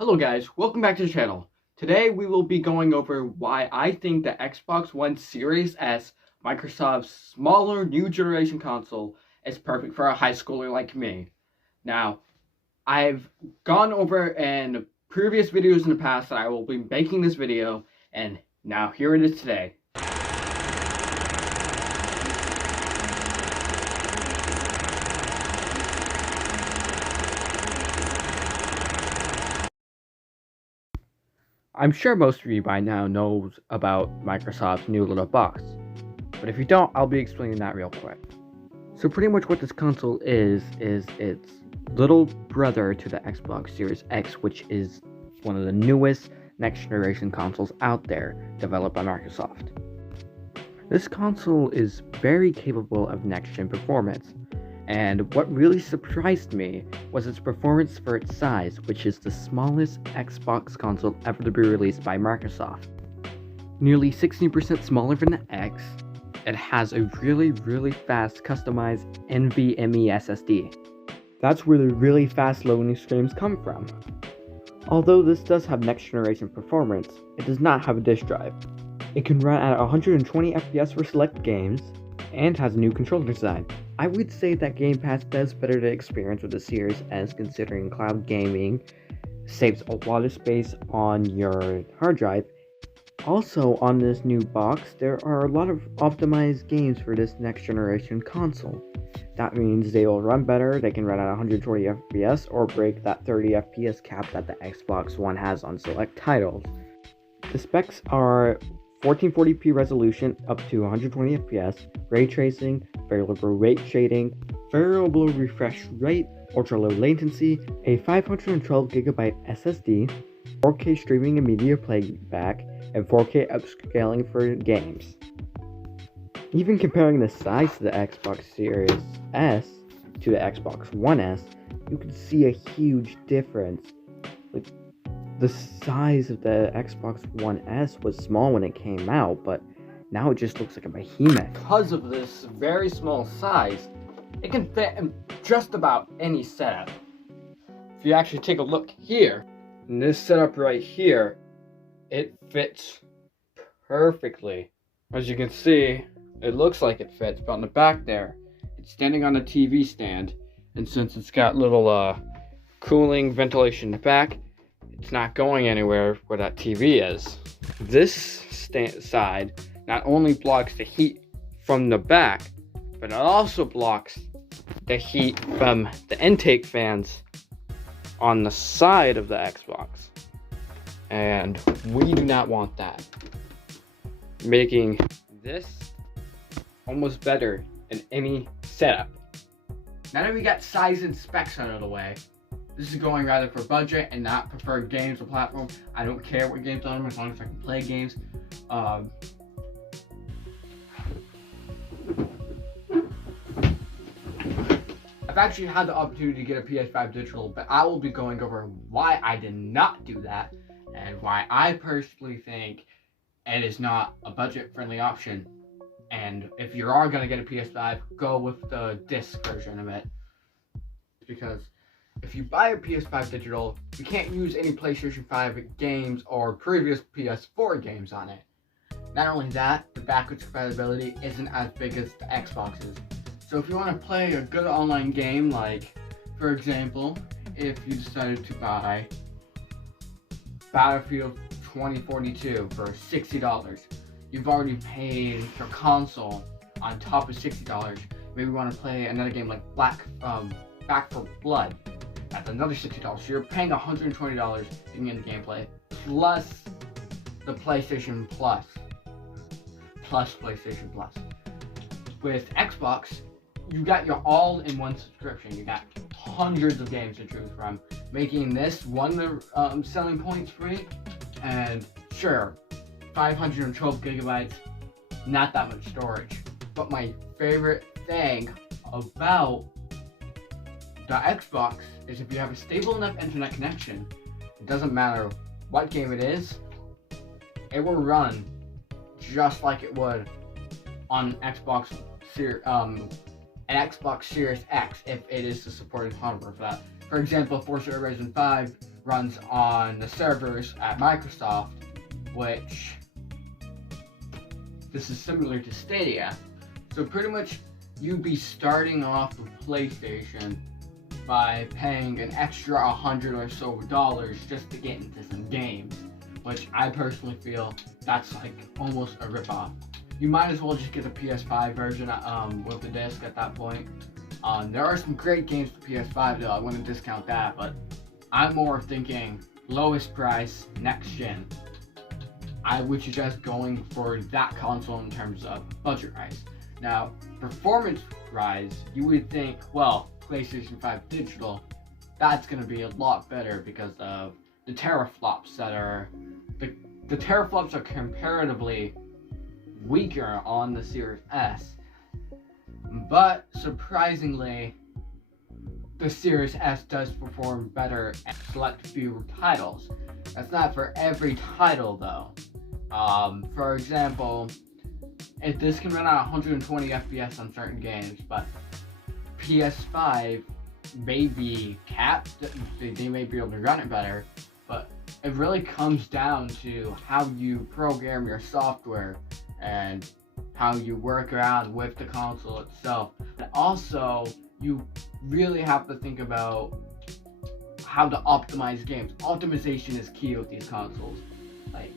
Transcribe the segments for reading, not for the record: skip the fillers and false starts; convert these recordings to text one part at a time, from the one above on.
Hello guys, welcome back to the channel. Today we will be going over why I think the Xbox One Series S, Microsoft's smaller new generation console, is perfect for a high schooler like me. Now, I've gone over in previous videos in the past that I will be making this video, and now here it is today. I'm sure most of you by now knows about Microsoft's new little box, but if you don't, I'll be explaining that real quick. So pretty much what this console is its little brother to the Xbox Series X, which is one of the newest next generation consoles out there, developed by Microsoft. This console is very capable of next-gen performance, and what really surprised me was its performance for its size, which is the smallest Xbox console ever to be released by Microsoft. Nearly 16% smaller than the X, it has a really fast customized NVMe SSD. That's where the really fast loading screens come from. Although this does have next generation performance, it does not have a disk drive. It can run at 120 FPS for select games, and has a new controller design. I would say that Gamepass does better the experience with the Series S, considering cloud gaming saves a lot of space on your hard drive. Also, on this new box, there are a lot of optimized games for this next generation console. That means they will run better, they can run at 120 FPS, or break that 30 FPS cap that the Xbox One has on select titles. The specs are 1440p resolution up to 120 FPS, ray tracing, variable rate shading, variable refresh rate, ultra low latency, a 512GB SSD, 4K streaming and media playback, and 4K upscaling for games. Even comparing the size of the Xbox Series S to the Xbox One S, you can see a huge difference. The size of the Xbox One S was small when it came out, but now it just looks like a behemoth. Because of this very small size, it can fit in just about any setup. If you actually take a look here, in this setup right here, it fits perfectly. As you can see, it looks like it fits, but on the back there, it's standing on a TV stand, and since it's got little cooling ventilation in the back, it's not going anywhere where that TV is. This side not only blocks the heat from the back, but it also blocks the heat from the intake fans on the side of the Xbox. And we do not want that, making this almost better in any setup. Now that we got size and specs out of the way, this is going rather for budget and not preferred games or platform. I don't care what games on them as long as I can play games. I've actually had the opportunity to get a PS5 Digital, but I will be going over why I did not do that and why I personally think it is not a budget-friendly option. And if you are going to get a PS5, go with the disc version of it. Because if you buy a PS5 Digital, you can't use any PlayStation 5 games or previous PS4 games on it. Not only that, the backwards compatibility isn't as big as the Xbox's. So if you want to play a good online game, like, for example, if you decided to buy Battlefield 2042 for $60, you've already paid your console on top of $60. Maybe you want to play another game like Back 4 Blood. That's another $60. So you're paying $120 to get the gameplay, plus the PlayStation Plus. Plus PlayStation Plus. With Xbox, you got your all-in-one subscription. You got hundreds of games to choose from, making this one of the selling points for me. And sure, 512 gigabytes, not that much storage. But my favorite thing about the Xbox is if you have a stable enough internet connection, it doesn't matter what game it is, it will run just like it would on an Xbox Series X if it is the supported hardware for that. For example, Forza Horizon 5 runs on the servers at Microsoft, which this is similar to Stadia. So pretty much you'd be starting off with PlayStation by paying an extra $100 or so just to get into some games, which I personally feel that's like almost a ripoff. You might as well just get the PS5 version with the disc at that point. There are some great games for PS5 though, I wouldn't discount that, but I'm more thinking lowest price, next gen. I would suggest going for that console in terms of budget rise. Now, performance rise, you would think, well, PlayStation 5 Digital, that's going to be a lot better because of the teraflops that are... The teraflops are comparatively weaker on the Series S. But, surprisingly, the Series S does perform better at select few titles. That's not for every title, though. For example, if this can run at 120 FPS on certain games, but PS5 may be capped, they may be able to run it better, but it really comes down to how you program your software and how you work around with the console itself. And also, you really have to think about how to optimize games. Optimization is key with these consoles. Like,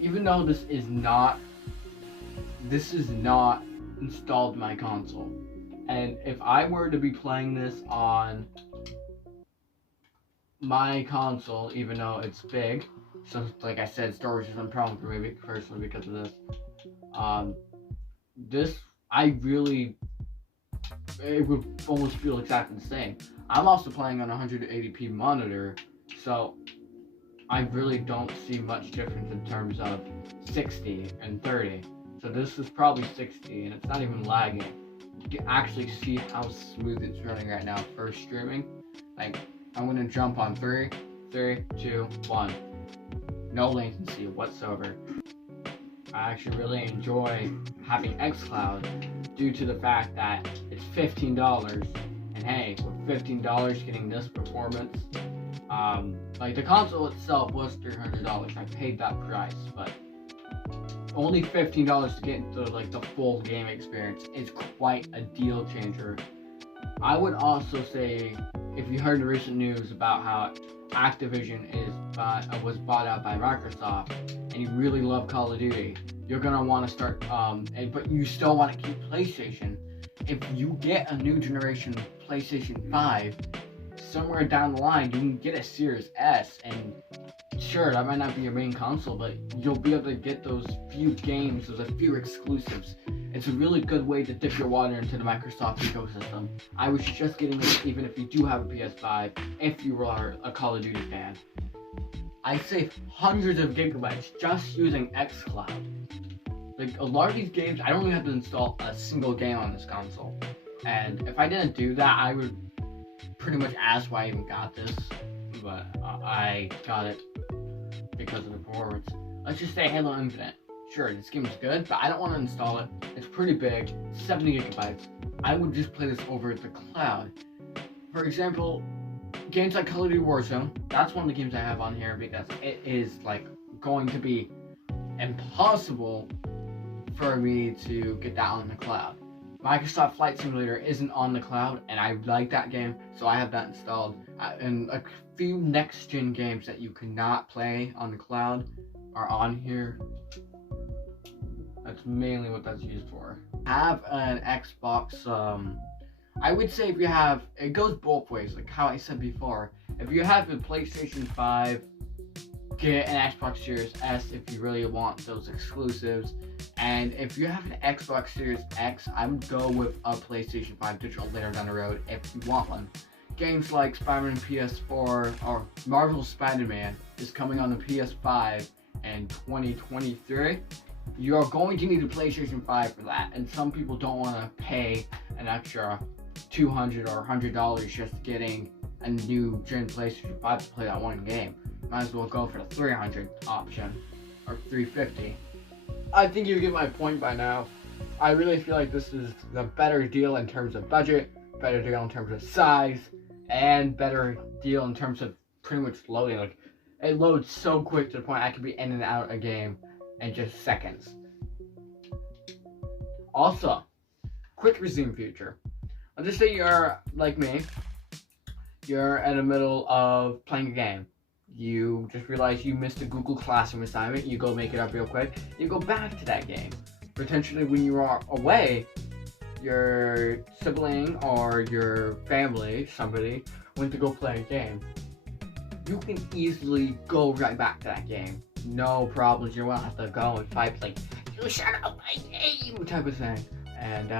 even though this is not installed in my console, and if I were to be playing this on my console, even though it's big, so like I said, storage is a problem for me personally because of this. It would almost feel exactly the same. I'm also playing on a 180p monitor, so I really don't see much difference in terms of 60 and 30. So this is probably 60 and it's not even lagging. You can actually see how smooth it's running right now for streaming. Like, I'm gonna jump on 3, 2, 1. No latency whatsoever. I actually really enjoy having Xclouds due to the fact that it's $15, and hey, with $15 getting this performance, like the console itself was $300. I paid that price, but only $15 to get into like the full game experience is quite a deal changer. I would also say, if you heard the recent news about how Activision was bought out by Microsoft, and you really love Call of Duty, you're gonna want to start, but you still want to keep PlayStation. If you get a new generation PlayStation 5, somewhere down the line, you can get a Series S, and sure, that might not be your main console, but you'll be able to get those few games, those few exclusives. It's a really good way to dip your water into the Microsoft ecosystem. I would suggest getting this even if you do have a PS5, if you are a Call of Duty fan. I save hundreds of gigabytes just using Xcloud. Like, a lot of these games, I don't even have to install a single game on this console. And if I didn't do that, I would pretty much ask why I even got this. But I got it because of the performance. Let's just say Halo Infinite. Sure, this game is good, but I don't want to install it. It's pretty big, 70 gigabytes. I would just play this over the cloud. For example, games like Call of Duty Warzone, that's one of the games I have on here because it is like going to be impossible for me to get that on the cloud. Microsoft Flight Simulator isn't on the cloud, and I like that game, so I have that installed. And a few next-gen games that you cannot play on the cloud are on here. That's mainly what that's used for. Have an Xbox, I would say if you have, it goes both ways, like how I said before. If you have a PlayStation 5, get an Xbox Series S if you really want those exclusives. And if you have an Xbox Series X, I would go with a PlayStation 5 Digital later down the road if you want one. Games like Spider-Man PS4 or Marvel Spider-Man is coming on the PS5 in 2023. You're going to need a PlayStation 5 for that, and some people don't want to pay an extra $200 or $100 just getting a new gen PlayStation 5 to play that one game. Might as well go for the $300 option, or $350. I think you get my point by now. I really feel like this is the better deal in terms of budget, better deal in terms of size, and better deal in terms of pretty much loading. Like, it loads so quick to the point I could be in and out of a game in just seconds. Also, quick resume feature. Let's just say you're like me. You're in the middle of playing a game. You just realize you missed a Google Classroom assignment. You go make it up real quick. You go back to that game. Potentially when you are away, your sibling or your family, somebody, went to go play a game. You can easily go right back to that game. No problems. You won't have to go and fight like, you shut up my game type of thing. And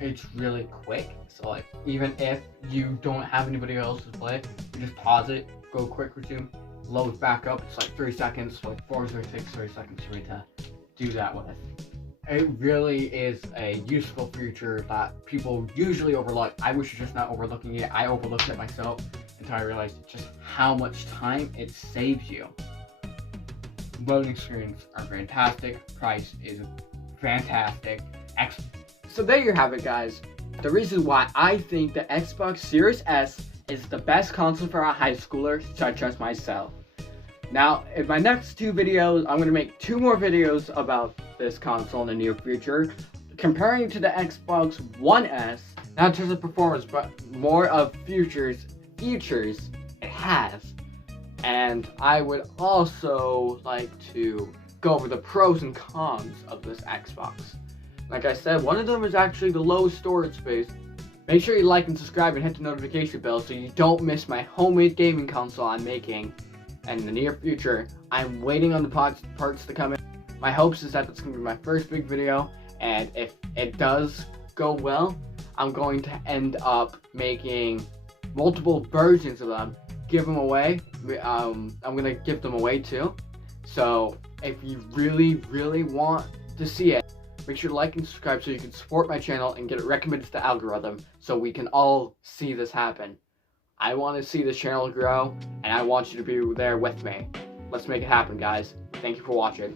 it's really quick. So like, even if you don't have anybody else to play, you just pause it, go quick resume, load back up. It's like 3 seconds, like 4, 6, 30 seconds for me to do that with. It really is a useful feature that people usually overlook. I was just not overlooking it. I overlooked it myself until I realized just how much time it saves you. Loading screens are fantastic. Price is fantastic. So there you have it, guys. The reason why I think the Xbox Series S is the best console for a high schooler such as myself. Now, in my next 2 videos, I'm going to make 2 more videos about this console in the near future, comparing to the Xbox One S, not just the performance, but more of features it has. And I would also like to go over the pros and cons of this Xbox. Like I said, one of them is actually the low storage space. Make sure you like and subscribe and hit the notification bell so you don't miss my homemade gaming console I'm making in the near future. I'm waiting on the parts to come in. My hopes is that it's going to be my first big video, and if it does go well, I'm going to end up making multiple versions of them, give them away. I'm going to give them away too. So if you really want to see it, make sure to like and subscribe so you can support my channel and get it recommended to the algorithm so we can all see this happen. I want to see this channel grow, and I want you to be there with me. Let's make it happen, guys. Thank you for watching.